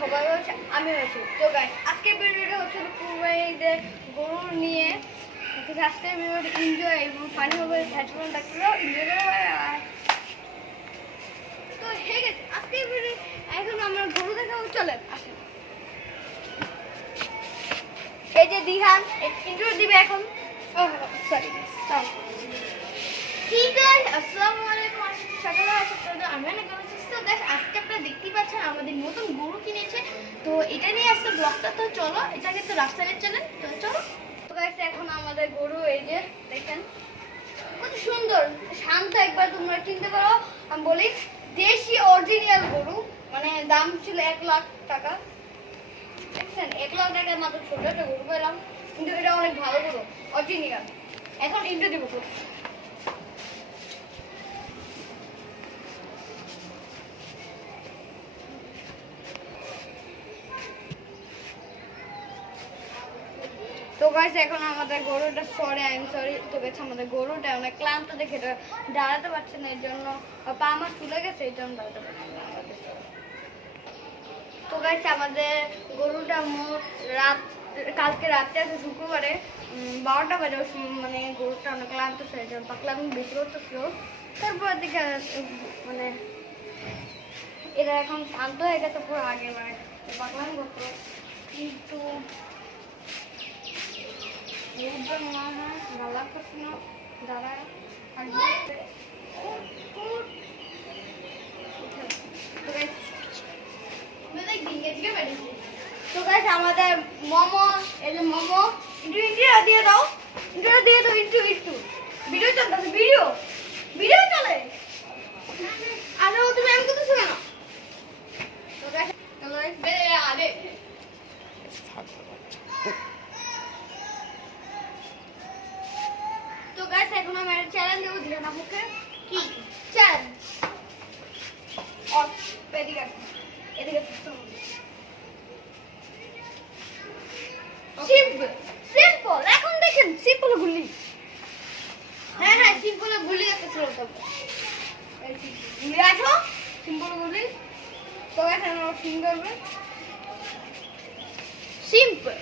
সবাই হচ্ছে আমি হয়েছি। তো গাইস আজকের ভিডিওটা হচ্ছে কুরবানিদের গরু নিয়ে। আজকের ভিডিওটা এনজয় এবং ফানি হবে, ফ্যাশন ডাক্তাররাও এনজয় করে। তো হয়ে গেছে আজকের ভিডিও। এখন আমরা গরু দেখাবো, চলেন আসেন। এই যে দিহান ইন্ট্রো দিবে এখন। সরি ঠিক আছে, আসসালামু আলাইকুম। সকালে আমরা না কেমন আছি? তো গাইস আজকে আপনারা দেখতেই পাচ্ছেন আমাদের নতুন গরু কিনেছে, তো এটা নিয়ে আজকে ব্লগটা। তো চলো এটাকে তো রাস্তায় চলেন, তো চলো। তো গাইস এখন আমাদের গরু এই যে দেখেন কত সুন্দর শান্ত, একবার তোমরা কিনতে পারো। আমি বলি দেশি অরিজিনাল গরু, মানে দাম ছিল 1 লাখ টাকা। দেখছেন 1 লাখ টাকায় মাত্র ছোট একটা গরু পেলাম, কিন্তু এটা অনেক ভালো গরু অরিজিনাল। এখন ইন্টার দিব। তো গাইস এখন আমাদের গরুটা সরি তো গাইস আমাদের গরুটা অনেক ক্লান্ত দেখে এটা দাঁড়াতে পারছে না, এর জন্য পা আমার ফুলে গেছে, এই জন্য দাঁড়াতে পারছে না। তো গাইস আমাদের গরুটা মোট কালকে রাতে আছে শুক্রবারে 12টা বাজে, মানে গরুটা অনেক ক্লান্ত ছিল, এই জন্য পাকলামি বেশি করতেছিল। তারপর দিকে মানে এরা এখন শান্ত হয়ে গেছে পুরো, আগে মানে পাকলামি করতো কিন্তু ভালো লাগতেছে না। দাঁড়ায় তো গাইস আমাদের মোমো, এই যে মোমো ইন্টারভিউ দিয়ে দাও, একটু ভিডিও চলতেছে, ভিডিও চলে। আরে ও তুমি আমি করতেছ না। তো গাইস আরে তো গাইস এখন আমি একটা চ্যালেঞ্জ দেবো দিলাম আপনাকে। কি চ্যালেঞ্জ? এদিকে সিম্পল। এখন দেখেন সিম্পল গুলি, হ্যাঁ সিম্পল গুলি একটা ছিল, তো গুলি আসো সিম্পল গুলি। তো এখন আমরা সিং করবে সিম্পল।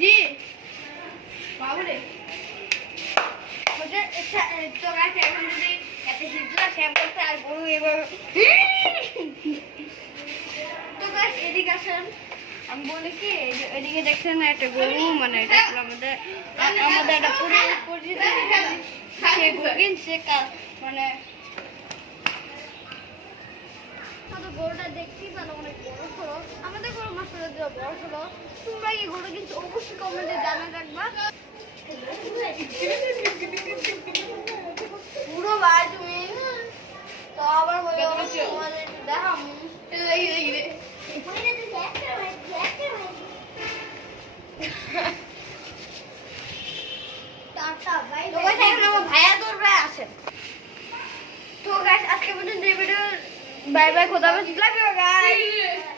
জি বাবুরে তো গাছ এখন যদি এত হিজলা শ্যাম করতে আর গরু এবার তো গাছ এদিকে আসেন। আমি বলি কি এদিকে দেখছেন না একটা গরু, মানে এটা আমাদের একটা পরিচিত সে গরু কিনছে, মানে গরুটা দেখতেই পেলো অনেক বড় ছিল। আমাদের গরু মাত্র বড় ছিল। তোমরা এই গরু কিন্তু অবশ্যই কমেন্টে জানা রাখবা। পুরো ভাই তুমি তো আবার দেখাম ভাইয়া তোর ভাই আসেন। তো গাইস আজকে পর্যন্ত এই ভিডিও বাই বাই, খোদা হাফেজ, লাভ ইউ গাইস।